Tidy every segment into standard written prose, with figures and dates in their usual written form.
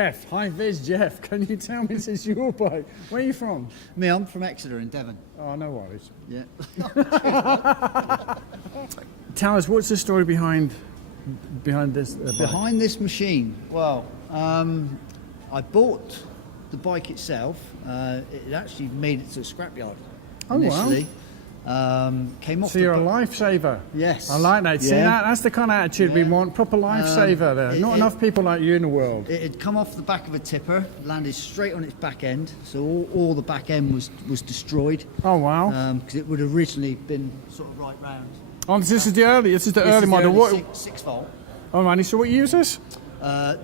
Jeff. Hi, there's Jeff. Can you tell me this is your bike? Where are you from? Me, I'm from Exeter in Devon. Oh, no worries. Yeah. Tell us, what's the story behind this? Behind this machine, well, I bought the bike itself. It actually made it to a scrapyard initially. Came off. So you're a lifesaver. Yes. I like that. See that? That's the kind of attitude we want. Proper lifesaver there. Not enough people like you in the world. It had come off the back of a tipper, landed straight on its back end. So all the back end was destroyed. Oh wow. Because it would have originally been sort of right round. Oh, this is the early model. What? 6 volt. Oh, righty. So what year is this?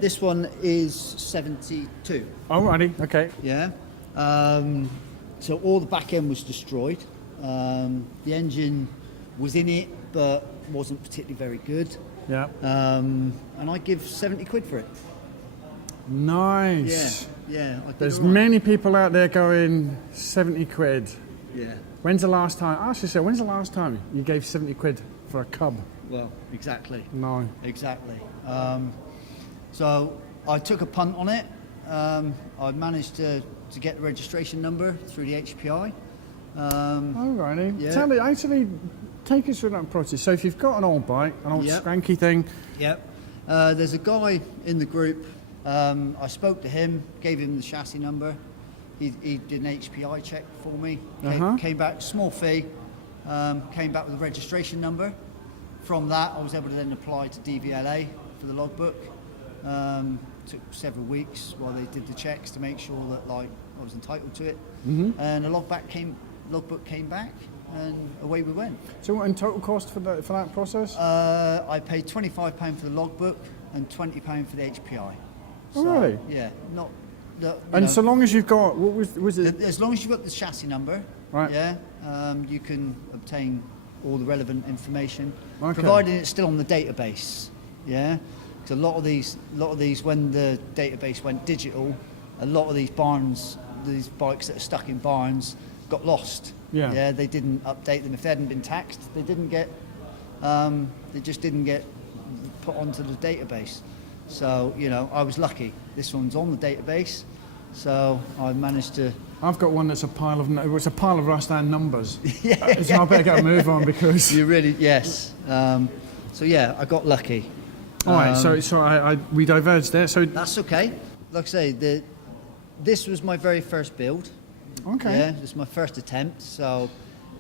This one is 72. Oh, righty. Okay. Yeah. So all the back end was destroyed. The engine was in it, but wasn't particularly very good. Yeah. And I give 70 quid for it. Nice. Yeah. There's many people out there going 70 quid. Yeah. When's the last time? I should say, when's the last time you gave 70 quid for a cub? Well, exactly. No. Exactly. So I took a punt on it. I managed to get the registration number through the HPI. Oh, righty. Yeah. Tell me, actually, take us through that process. So if you've got an old bike, an old skanky thing. Yep. There's a guy in the group. I spoke to him, gave him the chassis number. He did an HPI check for me. Came back, small fee. Came back with a registration number. From that, I was able to then apply to DVLA for the logbook. Took several weeks while they did the checks to make sure that I was entitled to it. And the logbook came back, and away we went. So what in total cost for that process? I paid £25 for the logbook and £20 for the HPI. Oh, really? Yeah, not. So long as you've got, what was it? As long as you've got the chassis number, right? Yeah, you can obtain all the relevant information, okay. Provided it's still on the database. Yeah, because a lot of these, when the database went digital, a lot of these bikes that are stuck in barns got lost. Yeah, they didn't update them. If they hadn't been taxed, they just didn't get put onto the database. So, I was lucky. This one's on the database, so I managed to... I've got one that's a pile of rust and numbers. So I better get a move on because... You really... Yes. So, yeah, I got lucky. All right, so we diverged there. So that's okay. Like I say, this was my very first build. Okay. Yeah, this was my first attempt. So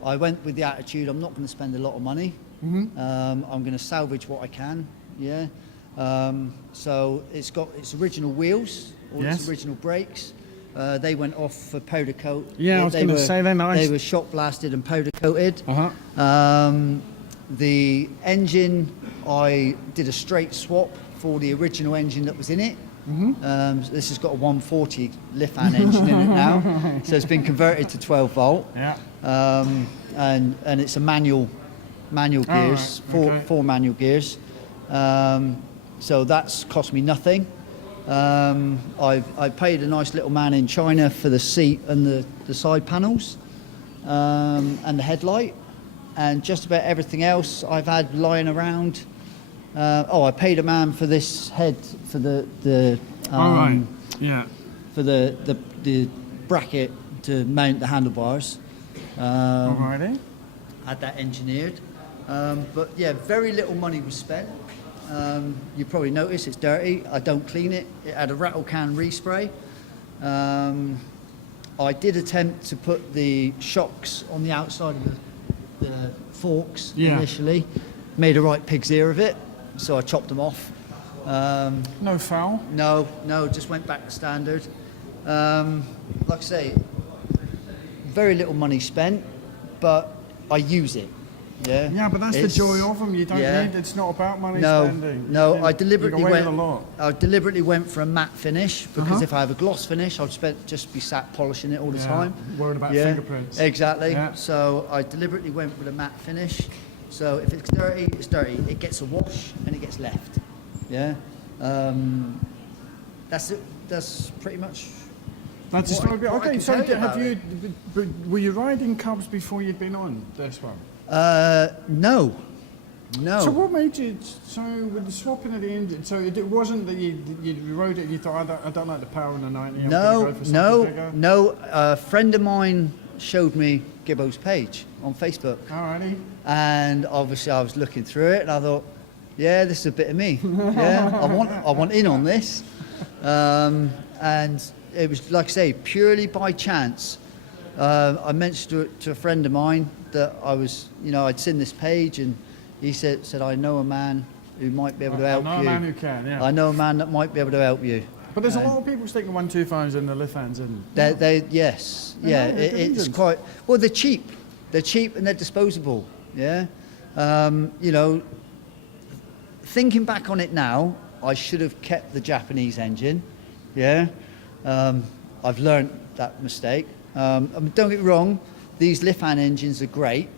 I went with the attitude, I'm not going to spend a lot of money. I'm going to salvage what I can. Yeah. So it's got its original wheels, all its original brakes. They went off for powder coat. Yeah, I was going to say they're nice. They were shot blasted and powder coated. The engine, I did a straight swap for the original engine that was in it. This has got a 140 Lifan engine in it now, so it's been converted to 12 volt. Yeah. And it's a manual gears, four manual gears. So that's cost me nothing. I paid a nice little man in China for the seat and the side panels and the headlight, and just about everything else I've had lying around. I paid a man for this head for the for the bracket to mount the handlebars. Alrighty. Had that engineered, but yeah, very little money was spent. You probably notice it's dirty. I don't clean it. It had a rattle can respray. I did attempt to put the shocks on the outside of the forks initially. Made a right pig's ear of it, so I chopped them off. No foul? No, just went back to standard. Like I say, very little money spent, but I use it. Yeah, but that's the joy of them. You don't need. It's not about money spending. No, I deliberately went for a matte finish because if I have a gloss finish, I'd just be sat polishing it all the time. Worried about fingerprints. Exactly. Yeah. So I deliberately went with a matte finish. So if it's dirty, it's dirty. It gets a wash and it gets left. Yeah. That's it. That's pretty much. That's the story. Okay, so were you riding cubs before you'd been on this one? No. No. So what made you, so with the swapping of the engine, so it wasn't that you rode it and you thought, I don't like the power in the 90, I'm No, gonna go for something bigger? no. A friend of mine showed me Gibbo's page on Facebook. Alrighty. And obviously I was looking through it and I thought, yeah, this is a bit of me. Yeah, I want in on this. And it was, like I say, purely by chance. I mentioned to a friend of mine that I was, I'd seen this page, and he said I know a man who might be able to help you. I know a man who can, yeah. I know a man that might be able to help you. But there's a lot of people sticking 125s in the lift hands, and Yes, yeah, it's quite, well, they're cheap. They're cheap and they're disposable, yeah. Thinking back on it now, I should have kept the Japanese engine, yeah. I've learned that mistake. Don't get me wrong, these lift hand engines are great,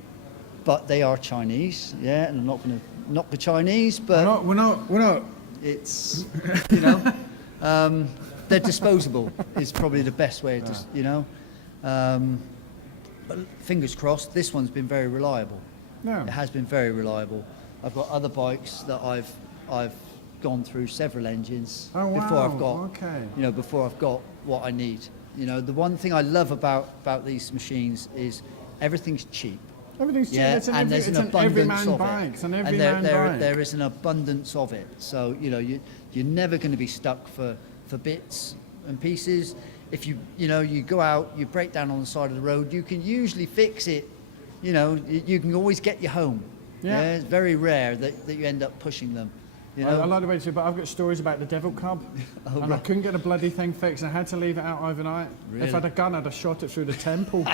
but they are Chinese, yeah, and I'm not going to knock the Chinese, but we're not. It's, they're disposable is probably the best way to, but fingers crossed, this one's been very reliable. Yeah. It has been very reliable. I've got other bikes that I've gone through several engines before I've got, before I've got what I need. The one thing I love about these machines is everything's cheap. Everything's cheap. Yeah, It's and there's an abundance of bike. it. It's an everyman bike. There is an abundance of it. So you're never going to be stuck for bits and pieces. If you go out, you break down on the side of the road, you can usually fix it. You can always get you home. Yeah. It's very rare that you end up pushing them. I like the way you say, but I've got stories about the Devil Cub, and I couldn't get a bloody thing fixed. I had to leave it out overnight. Really? If I'd have gone, I'd have shot it through the temple.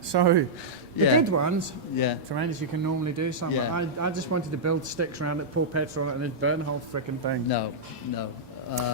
So, the good ones, tremendous, you can normally do something. Yeah. I just wanted to build sticks around it, pour petrol on it, and then burn the whole frickin' thing. No.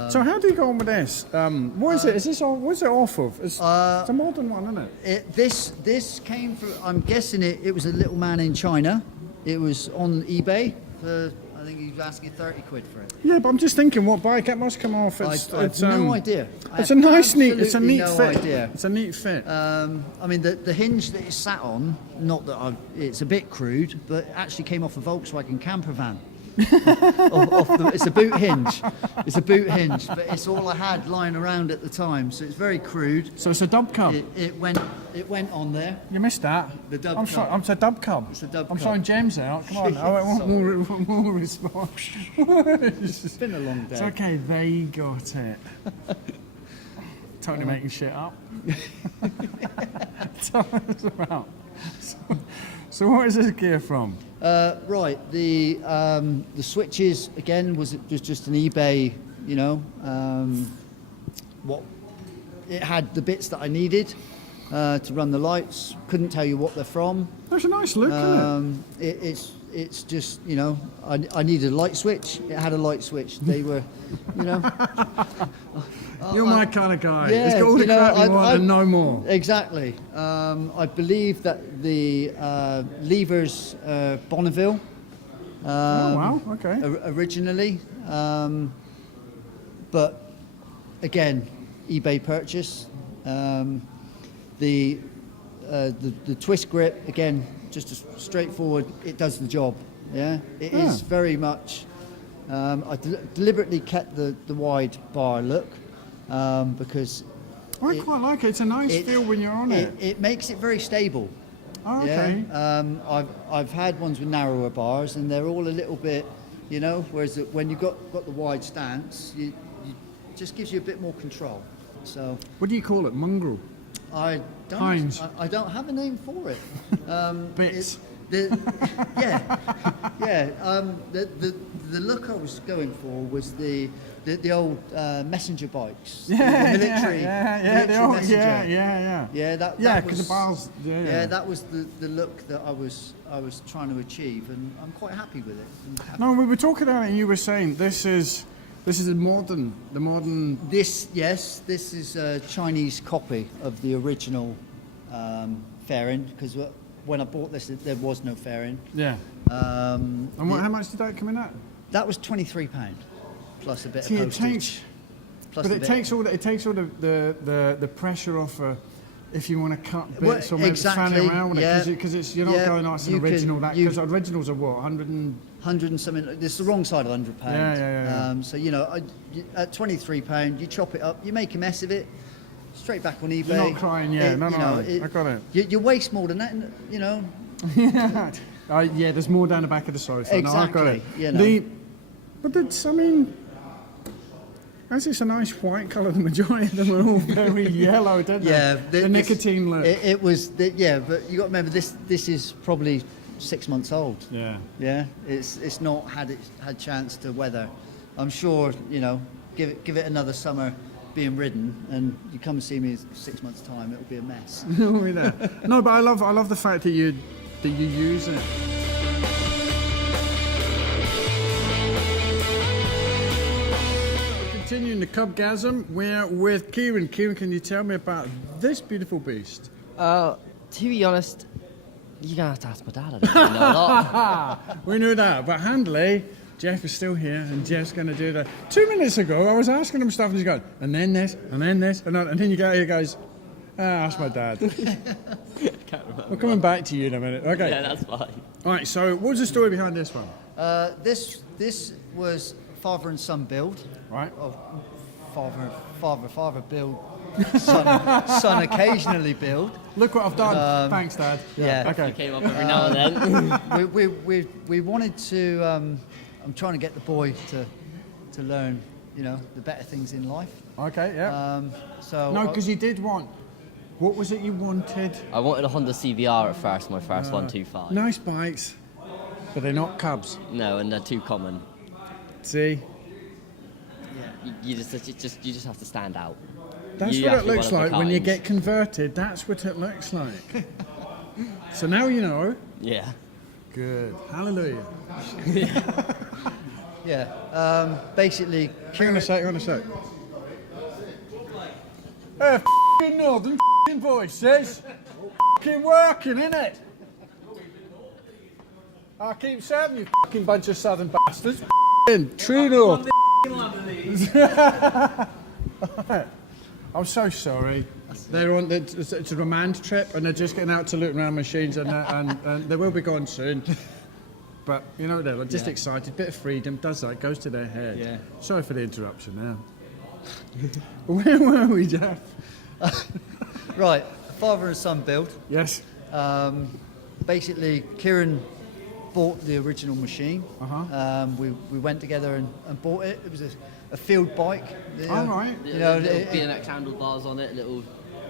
So how do you go on with this? What is it? Is this what's it off of? It's a modern one, isn't it? This came through. I'm guessing it was a little man in China. It was on eBay. I think he was asking 30 quid for it. Yeah, but I'm just thinking, what bike? It must come off. I have no idea. It's a nice, neat. It's a neat no fit. Idea. It's a neat fit. I mean, the hinge that it's sat on. Not that it's a bit crude, but it actually came off a Volkswagen camper van. It's a boot hinge. It's a boot hinge, but it's all I had lying around at the time, so it's very crude. So it's a dub cub. It went on there. You missed that. The dub I'm cub. I'm a dub cub. It's a dub I'm cub. throwing gems out. Come on. I want more response. It's been a long day. It's okay. They got it. Totally making shit up. Tell us about. So what is this gear from? Right, the switches again was just an eBay, what it had the bits that I needed to run the lights. Couldn't tell you what they're from. That's a nice look, isn't it? It's just I needed a light switch. It had a light switch. They were, You're my kind of guy. Yeah, it's got all the crap you want and no more. Exactly. I believe that the levers Bonneville. Oh wow! Okay. Originally, but again, eBay purchase. The twist grip again, just a straightforward. It does the job. Yeah. It is very much. I deliberately kept the wide bar look. Because I quite like it. It's a nice feel when you're on it. It makes it very stable. Oh, okay. Yeah? I've had ones with narrower bars, and they're all a little bit, Whereas when you've got the wide stance, you just gives you a bit more control. So. What do you call it? Mongrel. I don't. Heinz. I don't have a name for it. Bits. Yeah. The look I was going for was the old messenger bikes. The military. Yeah. Yeah, that because was, the bars. Yeah, that was the look that I was trying to achieve, and I'm quite happy with it. No, we were talking about it, and you were saying this is the modern. This is a Chinese copy of the original fairing, because when I bought this, there was no fairing. Yeah. And how much did that come in at? That was £23 plus a bit of postage. It takes all the pressure off if you want to cut Well, bits or maybe fan exactly, around with yeah. it, because you're not Yeah, going nice you and original. can- That you- because originals are what 100 and 100 and something. It's the wrong side of £100. Yeah. So at £23, you chop it up, you make a mess of it, straight back on eBay. You're not crying, yeah. No, I got it. You waste more than that, you know. Yeah, there's more down the back of the sofa. No, I got it. Exactly, you know. But it's, I mean, as it's a nice white colour, the majority of them are all very yellow, don't they? Yeah, the nicotine look. It was, yeah, but you got to remember this is probably 6 months old. Yeah. Yeah, it's not had chance to weather. I'm sure, you know, give it another summer being ridden, and you come and see me in 6 months' time, it'll be a mess. No, but I love the fact that you use it. Continuing the Cubgasm, we're with Kieran. Kieran, can you tell me about this beautiful beast? To be honest, you're gonna have to ask my dad. I don't really know a lot. We knew that, but handily, Jeff is still here, and Jeff's going to do the. 2 minutes ago, I was asking him stuff, and he's going, and then this, and then this, and then you get here, goes, ask my dad. Can't remember. We're coming back to you in a minute. Okay. Yeah, that's fine. All right. So, what's the story behind this one? This was father and son build. Right. Oh, father build. Son occasionally build. Look what I've done. Thanks, Dad. Yeah. You Okay. came up every now and then. We wanted to. I'm trying to get the boy to learn, you know, the better things in life. Okay. Yeah. So No, because you did want. What was it you wanted? I wanted a Honda CBR at first, my first 125. Nice bikes, but they're not Cubs. No, and they're too common. See, You just have to stand out. that's You what have it to be looks one of like the when you kinds. get converted. That's what it looks like. So now you know. Yeah. Good. Hallelujah. yeah, basically, Hang on a sec. Hey, f***ing northern f***ing voices. F***ing working, innit? I keep saying you f***ing bunch of southern bastards. F***ing true north. I'm so sorry. They're on. It's a remand trip, and they're just getting out to look around machines, and they will be gone soon. But you know they're just excited. Bit of freedom does that. Goes to their head. Yeah. Sorry for the interruption. Now, where were we, Jeff? right, father and son build. Yes. Basically, Kieran bought the original machine. Uh-huh. We went together and bought it. It was a field bike. All right. You know, little it- BMX handlebars on it, little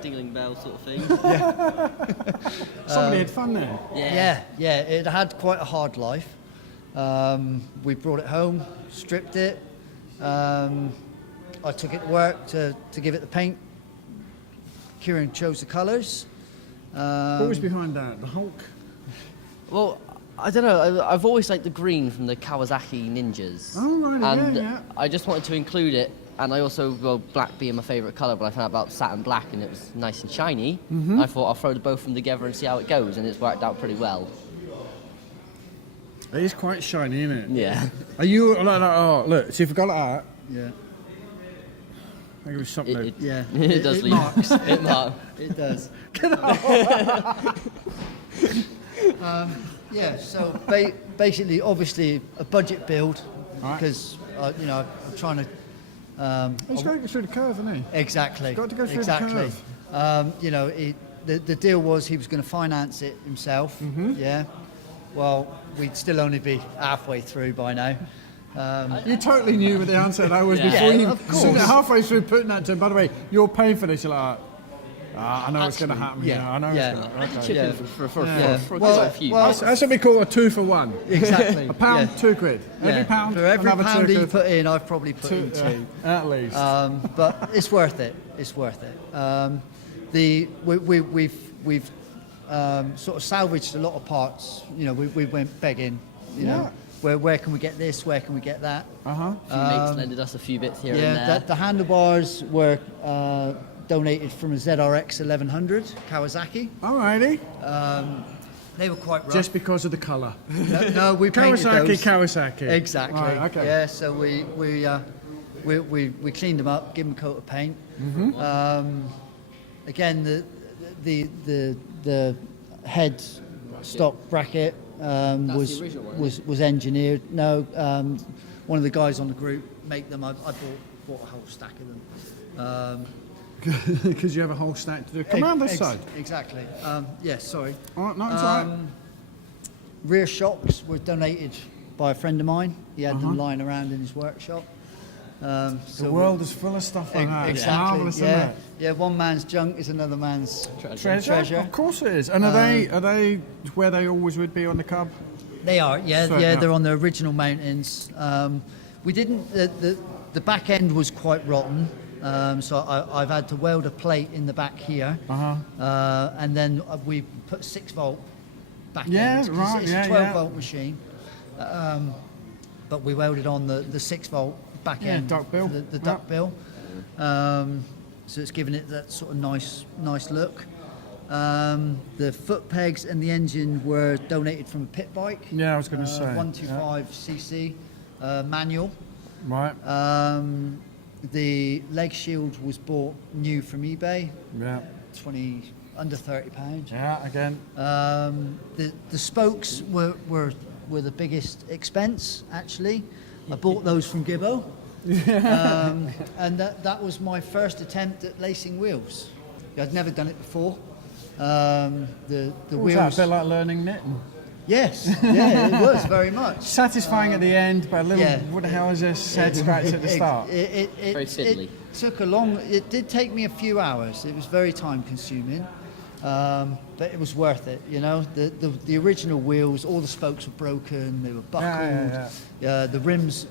dingling bell sort of thing. Somebody had fun there. Yeah, it had quite a hard life. We brought it home, stripped it. I took it to work to give it the paint. Kieran chose the colours. What was behind that? The Hulk. Well, I don't know. I've always liked the green from the Kawasaki Ninjas. Oh, right, And yeah. I just wanted to include it. And I also, well, black being my favourite colour, but I found out about satin black and it was nice and shiny. I thought I'll throw the both of them together and see how it goes, and it's worked out pretty well. It is quite shiny, isn't it? Yeah. Are you like that? Oh, look. See if I got like that. Yeah. I think it was something. It, Yeah. it does it leave. marks. It marks. It does. Yeah, so basically, obviously, a budget build Right. because you know I'm trying to. He's got to go through the curve, isn't he? Exactly. Got to go through the exactly. curve. You know, the deal was he was going to finance it himself. Yeah. Well, we'd still only be halfway through by now. You totally knew what the answer to that was Yeah. before Yeah, you. of So course. halfway through putting that to him. By the way, you're paying for this. You're like, I know it's going to happen. Actually, Yeah, I know yeah. it's going to. Okay. Chip Yeah. in for Yeah. a Well, good few. well, That's what we call a 2 for 1. Exactly. A pound, yeah. £2. Yeah. Every pound, For every another pound £2. he put in, I've probably put in two. At least. But it's worth it. It's worth it. We've sort of salvaged a lot of parts. You know, we went begging. You Yeah. know, where can we get this? Where can we get that? Uh huh. A few mates lended us a few bits here and Yeah, there. the handlebars were donated from a ZRX 1100 Kawasaki. Alrighty. They were quite rough. Just because of the colour. no, we painted those. Kawasaki. Exactly. Right, okay. Yeah, so we cleaned them up, give them a coat of paint. Again, the the head stock bracket was the original one, was engineered. No, one of the guys on the group make them. I bought a whole stack of them. Because you have a whole stack to do. Come around this side. Exactly. Yes, sorry. All right, no, it's all right. Rear shocks were donated by a friend of mine. He had them lying around in his workshop. The world is full of stuff like that. It's Exactly. marvellous, isn't Yeah. it? Yeah. One man's junk is another man's Treasure? Of course it is. And are they where they always would be on the Cub? They are. Yeah. So, yeah. yeah. They're on the original mountings. We didn't. The back end was quite rotten. So I've had to weld a plate in the back here, and then we put 6-volt back end. Right, It's a 12-volt machine, but we welded on the 6-volt back end. duck bill. The duck bill. So it's given it that sort of nice look. The foot pegs and the engine were donated from a pit bike. Yeah, I was going to say. 125cc manual. Right. The leg shield was bought new from eBay, Yeah. under £30. Yeah, again. The spokes were the biggest expense, actually. I bought those from Gibbo. And that was my first attempt at lacing wheels. I'd never done it before. The Was wheels. that a bit like learning knitting? Yes, yeah, it was very much. Satisfying at the end, but a little, yeah. what the hell is this, head scratch at the start? Very fiddly. It took a long. It did take me a few hours. It was very time consuming, but it was worth it. You know, the original wheels, all the spokes were broken. They were buckled. The rims.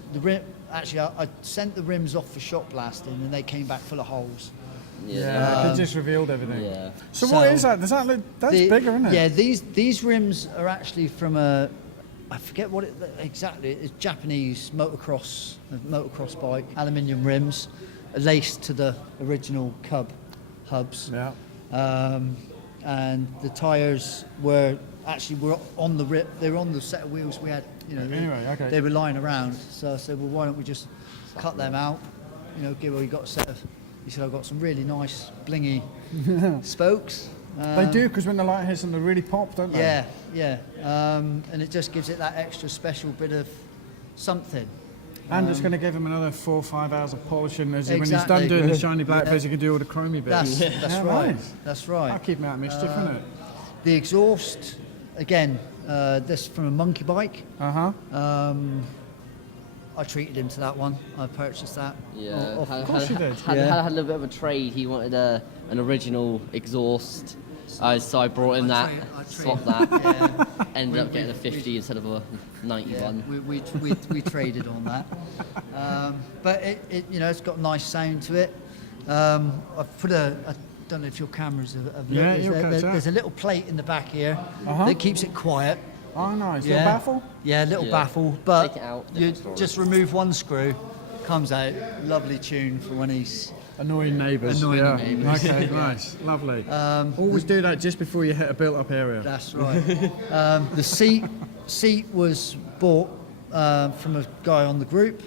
Actually, I sent the rims off for shot blasting, and they came back full of holes. Yeah, it just revealed everything. Yeah. So what is that? Does that look? That's bigger, isn't it? Yeah, these rims are actually from I forget what it exactly. It's Japanese motocross bike, aluminium rims, laced to the original Cub hubs. Yeah. And the tyres were on the They were on the set of wheels we had. You know, Anyway, okay. They were lying around. So I said, well, why don't we just cut them out? You know, Gibbo, you got a set of. He said, I've got some really nice blingy spokes. They do, because when the light hits them, they really pop, don't they? Yeah. And it just gives it that extra special bit of something. And it's going to give him another 4 or 5 hours of polishing. When he's Exactly. done doing the shiny black bits, he can do all the chromy bits. That's right. Nice. That's right. That'll keep him out of mischief, isn't it? The exhaust, again, this from a monkey bike. I treated him to that one. I purchased that. Yeah. Of course you did. Had a little bit of a trade. He wanted an original exhaust. So I brought him that, swapped that. Ended up getting a 50 instead of a 91. Yeah, we traded on that. But it it's got a nice sound to it. I've put I don't know if your cameras have looked. Yeah, you'll catch that. There's a little plate in the back here that keeps it quiet. Oh, nice. Little baffle? Yeah, little Yeah. baffle. But Take it out, you different story. just remove one screw, comes out. Lovely tune for when he's. Annoying neighbours. Annoying yeah. neighbours. Okay, nice. Lovely. Always do that just before you hit a built-up area. That's right. The seat was bought from a guy on the group.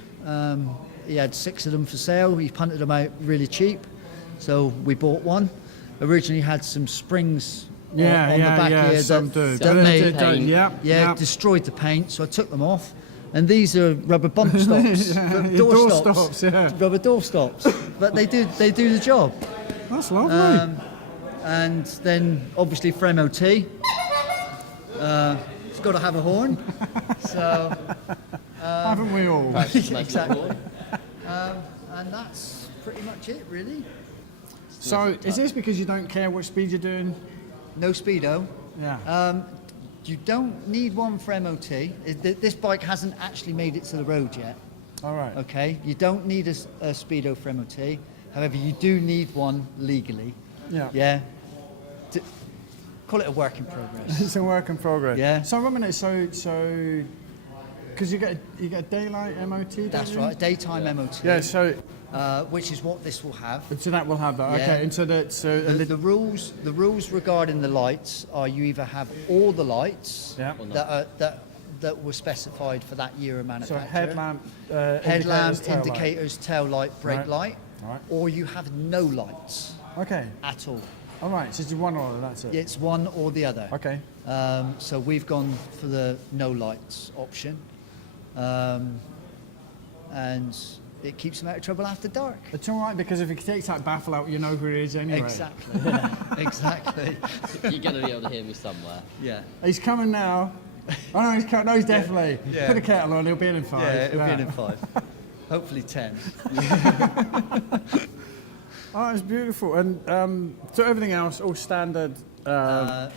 He had 6 of them for sale. He punted them out really cheap, so we bought one. Originally had some springs on the back here some that, do. made, Yeah. destroyed the paint. So I took them off, and these are rubber bump stops, Door stops, yeah. rubber door stops. But they do the job. That's lovely. And then obviously for MOT, it's got to have a horn. So Haven't we all? exactly. And that's pretty much it, really. So, is this because you don't care what speed you're doing? No speedo. Yeah. You don't need one for MOT. This bike hasn't actually made it to the road yet. All right. Okay. You don't need a speedo for MOT. However, you do need one legally. Yeah. Yeah. Call it a work in progress. It's a work in progress. Yeah. So, wait a minute. So, because you get a daylight MOT. Don't That's you? right. Daytime MOT. Yeah. So which is what this will have. that will have that. Yeah. Okay. And so The rules regarding the lights are you either have all the lights Yeah. that were specified for that year of So manufacture. headlamp, Indicators, tail light, brake Right. light, Right. or you have no lights Okay. at all. All right, so it's one or that's it. It's one or the other. Okay. So we've gone for the no lights option, and it keeps them out of trouble after dark. It's all right because if he takes that baffle out, you know who he is anyway. Exactly. Yeah, exactly. You're going to be able to hear me somewhere. Yeah. He's coming now. Oh no, he's coming. No, he's definitely. Yeah. Put a kettle on. He'll be in 5. Yeah, it'll be in 5. Hopefully 10. Oh, it's beautiful. And so everything else, all standard. Yeah,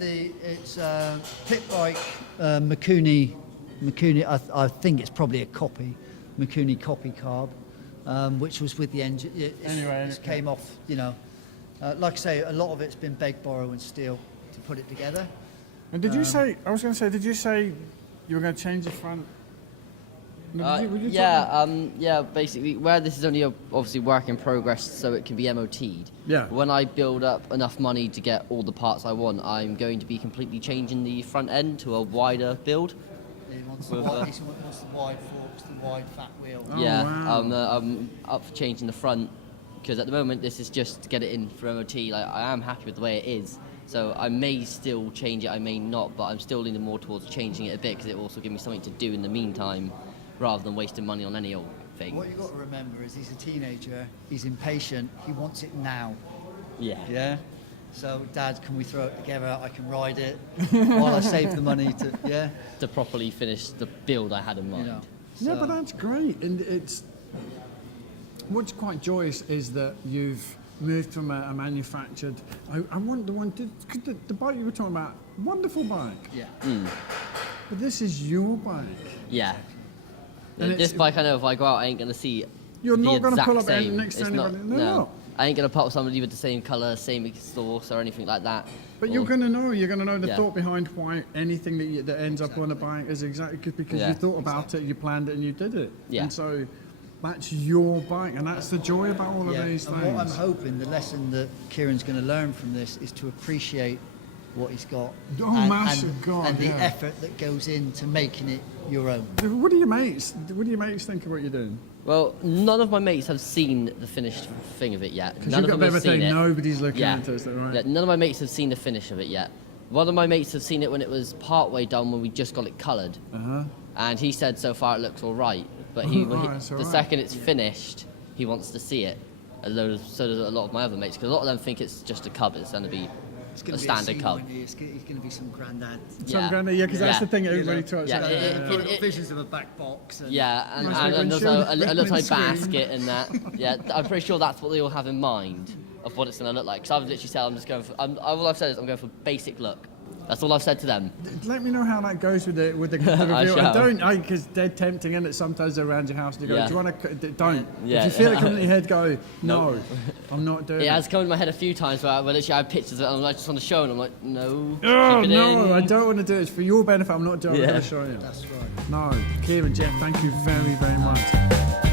it's pit bike Mikuni. I think it's probably a copy, Mikuni copy carb, which was with the engine. Anyway, it came off. You know, like I say, a lot of it's been beg, borrow, and steal to put it together. And did you say? I was going to say. Did you say you were going to change the front? No, did you yeah. Basically, where this is only obviously work in progress, so it can be MOT'd. Yeah. When I build up enough money to get all the parts I want, I'm going to be completely changing the front end to a wider build. He wants the wide forks, the wide fat wheel. Oh, yeah, wow. I'm up for changing the front because at the moment this is just to get it in for MOT. Like I am happy with the way it is, so I may still change it, I may not, but I'm still leaning more towards changing it a bit because it will also give me something to do in the meantime, rather than wasting money on any old thing. What you've got to remember is he's a teenager, he's impatient, he wants it now. Yeah. Yeah? So, Dad, can we throw it together? I can ride it while I save the money to, yeah? To properly finish the build I had in mind. You know, Yeah, so- but that's great. And it's what's quite joyous is that you've moved from a manufactured. I want the one. The bike you were talking about, wonderful bike. Yeah. But this is your bike. Yeah. And This it's- bike, I know if I go out, I ain't going to see You're the not going to exact pull up same. next to It's anybody. not- No. I ain't going to put up somebody with the same colour, same exhaust or anything like that. But Or- you're going to know. You're going to know the Yeah. thought behind why anything that ends up on a bike is exactly because Yeah. you thought about it, you planned it, and you did it. Yeah. And so that's your bike, and that's the joy about all of Yeah. these And things. what I'm hoping, the lesson that Kieran's going to learn from this is to appreciate what he's got. Oh, and, massive and, God, and the yeah. effort that goes into making it your own. What do your mates? What do your mates think of what you're doing? Well, none of my mates have seen the finished thing of it yet. Because None you've of got them have seen everything. it. Nobody's looking Yeah. at it, is that right? Yeah, none of my mates have seen the finish of it yet. One of my mates have seen it when it was part way done, when we just got it coloured. Uh-huh. And he said so far it looks all right. But he, Right, it's all the right. second it's finished, he wants to see it. So does a lot of my other mates, because a lot of them think it's just a cub. It's going to be It's a going to standard be a cub. He's going to be some granddad. Some kind of, because that's Yeah. the thing You everybody know, talks yeah, about. it- Visions of a back box. And Yeah, and, Nice and, big and there's windshield, a big little tiny windscreen. basket and that. Yeah, I'm pretty sure that's what they all have in mind of what it's going to look like. Because I've literally said I'm just going for. All I've said is I'm going for basic look. That's all I've said to them. Let me know how that goes with the review. I shall. And don't, because they're tempting, and sometimes they're around your house and you go, Yeah. do you want to? Don't. Yeah. If you feel it coming in your head, go, no, I'm not doing It it. has come in my head a few times where literally I have pictures of it and I'm like just on the show and I'm like, no. Oh, keep it no, in. I don't want to do it. It's for your benefit. I'm not doing it. I'm Yeah. going to show you. that's right. No, Kieran, Jeff, thank you very, very much.